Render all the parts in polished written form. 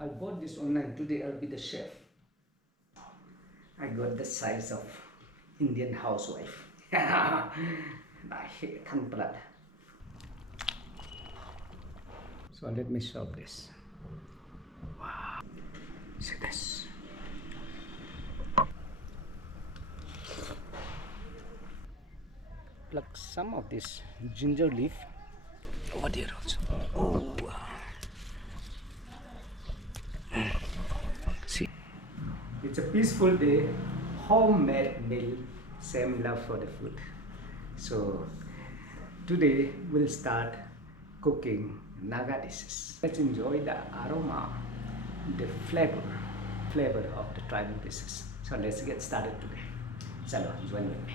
I bought this online. Today I'll be the chef. I got the size of Indian housewife. I hate blood. So let me serve this. Wow. See this. Pluck some of this ginger leaf over there also. Oh, wow. See, it's a peaceful day, homemade meal, same love for the food. So today we'll start cooking Naga dishes. Let's enjoy the aroma, the flavor of the tribal dishes. So let's get started today. Chalo, join with me.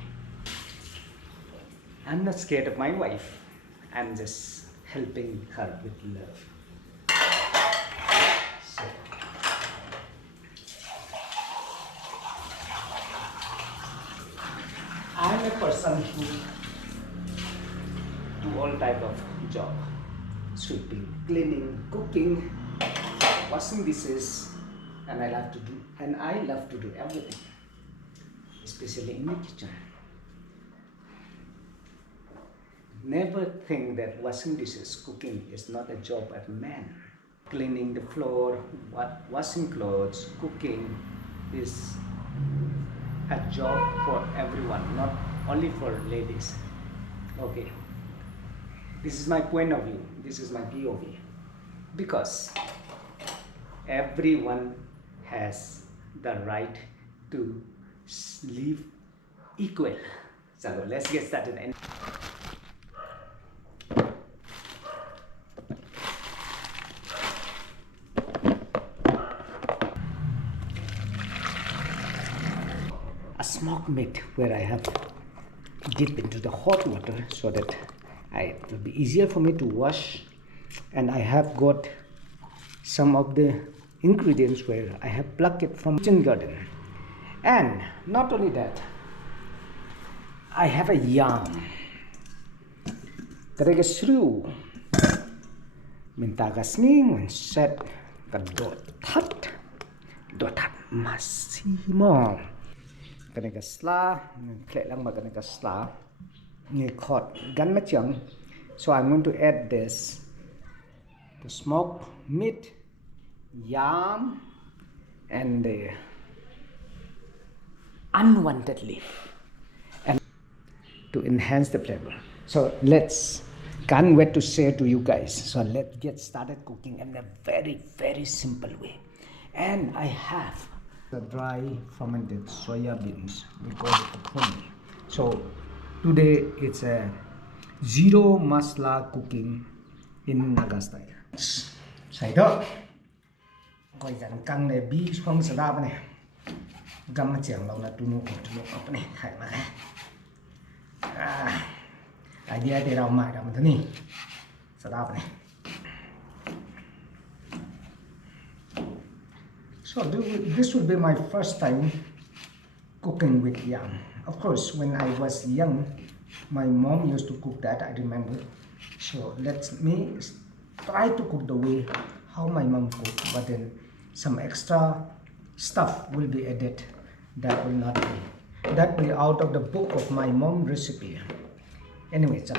I'm not scared of my wife. I'm just helping her with love. So, I'm a person who do all type of job. Sweeping, cleaning, cooking, washing dishes, and I love to do everything, especially in the kitchen. Never think that washing dishes, cooking is not a job of man. Cleaning the floor, washing clothes, cooking is a job for everyone, not only for ladies. Okay, this is my point of view, this is my POV, because everyone has the right to live equal. So let's get started. A smoke meat where I have dipped into the hot water so that it will be easier for me to wash, and I have got some of the ingredients where I have plucked it from kitchen garden. And not only that, I have a yam. Karega shrew minta gasning set kadot hat masimo. Kaneka sla, kle lang makaneka sla, ni khot gan machang. So I'm going to add this, the smoked meat, yam, and the unwanted leaf, and to enhance the flavor. So can't wait to share to you guys. So let's get started cooking in a very simple way. And I have the dry fermented soya beans, we call it pumi. So today it's a zero masala cooking in Naga style. Sai đó coi dàn căng này bi không sợ đau này, găm chèn lòng là tunu ốc này thải mà idea đểเราmãi làm thế này sợ đau này. So this will be my first time cooking with yam. Of course, when I was young, my mom used to cook that, I remember. So let me try to cook the way how my mom cooked, but then some extra stuff will be added. That will be out of the book of my mom recipe. Anyway, so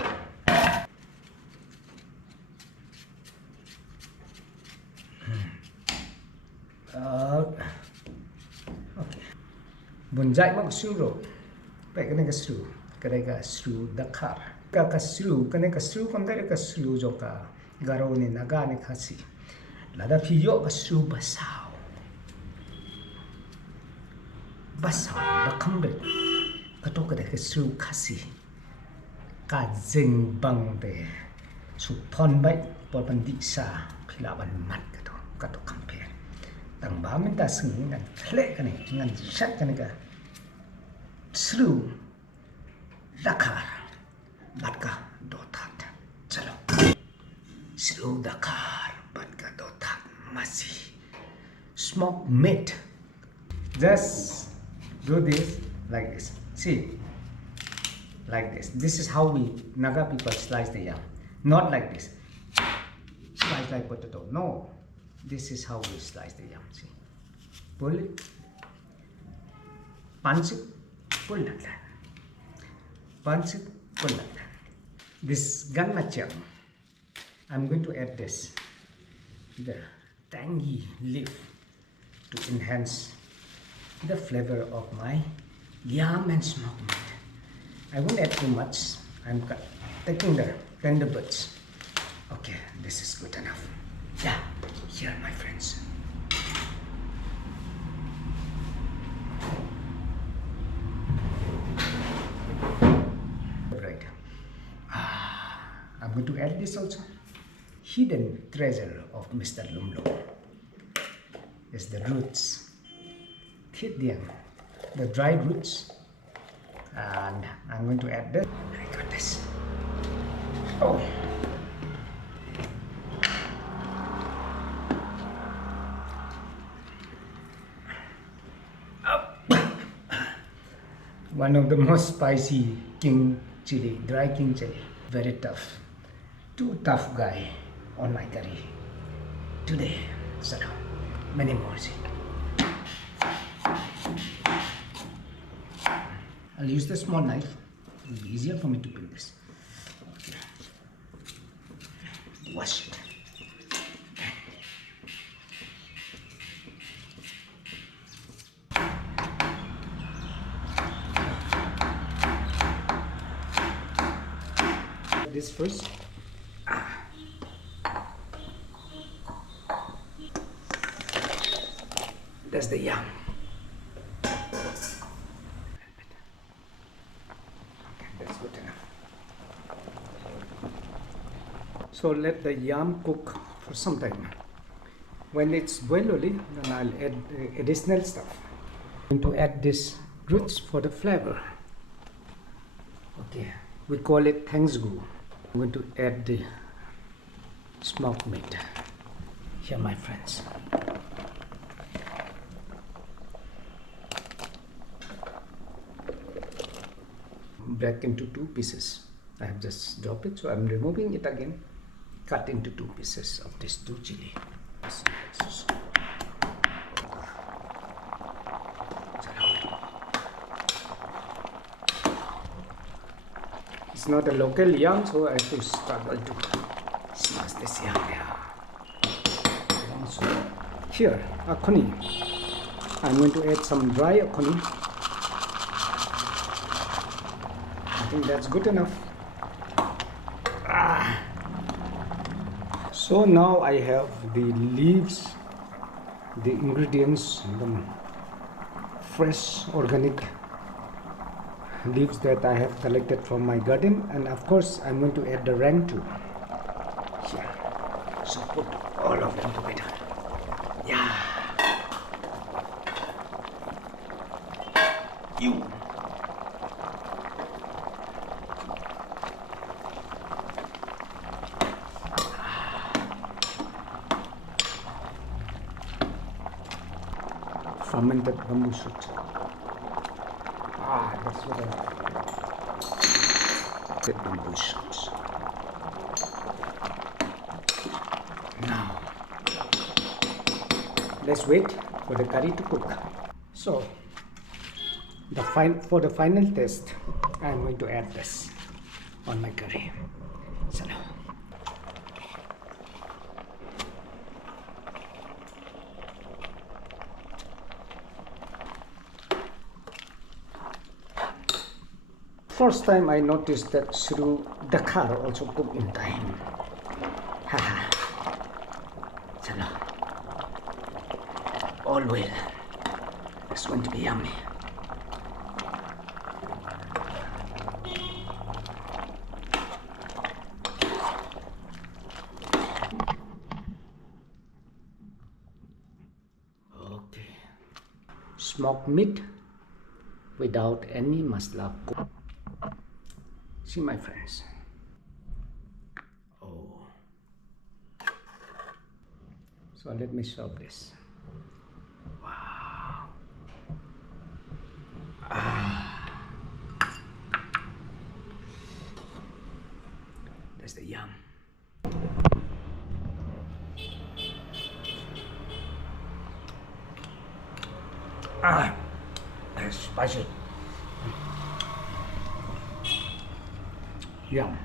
okay. Bunjai mag suru. Vậy cái này cái suru dakar. Cái suru from there cái suru jo ka garo ni naga ni khasi. Lada piyo cái suru basao bakam bel. Kato cái suru khasi. Ka jeng bang de su thon bai por ban dik sa phila ban mat kato kampe. Tang ba min ta sing ngan khle kan ngan sat kan ka sru dakar batka do that chalo sru dakar batka do that masi smoked meat. Just do this like this. See, like this. This is how we Naga people slice the yam. Not like this. Slice like potato. No. This is how we slice the yam. See, pull it, punch it, pull like that. Punch it, pull like that. This ganmachang, I'm going to add this, the tangy leaf, to enhance the flavor of my yam and smoked meat. I won't add too much. I'm taking the tender bits. Okay, this is good enough. Yeah, here my friends. Right. I'm going to add this also. Hidden treasure of Mr. Lumlum is the roots. The dried roots. And I'm going to add this. I got this. Oh. One of the most spicy king chili, dry king chili. Very tough. Too tough guy on my curry. Today, so many more. See. I'll use the small knife. It will be easier for me to peel this. Okay. Wash it. This first. That's the yam. That's good enough. So let the yam cook for some time. When it's boiled only, then I'll add additional stuff. I'm going to add this roots for the flavor. Okay, we call it thangsgu. I'm going to add the smoked meat. Here, my friends. Break into 2 pieces. I have just dropped it, so I'm removing it again. Cut into 2 pieces of this 2 chili. It's not a local yam, so I have to struggle to smash this yam. So here, akoni. I'm going to add some dry akoni. I think that's good enough. So now I have the leaves, the ingredients, the fresh organic leaves that I have collected from my garden, and of course I'm going to add the rang too. Here. So put all of them together. Yeah. You. Fermented bamboo shoot. That's what I like. The bamboo shoots. Now, let's wait for the curry to cook. So, for the final test, I'm going to add this on my curry. So now. First time I noticed that Shru Dakar also cook in time. Haha. Chalo. All well. It's going to be yummy. Okay. Smoked meat without any masala. See, my friends. Oh. So let me serve this. Wow. That's the yum. Ah, that's spicy. Yum.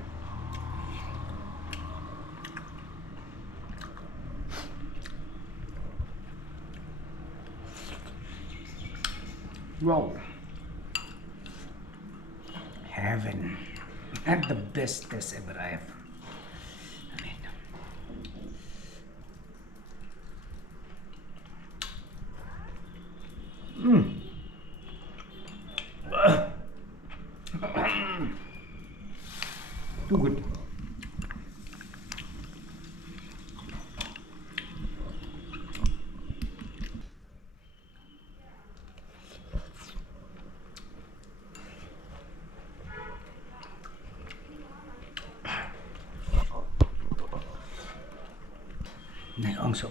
Wow. Heaven. And the best taste ever I have. I mean, too good. Này ông sợ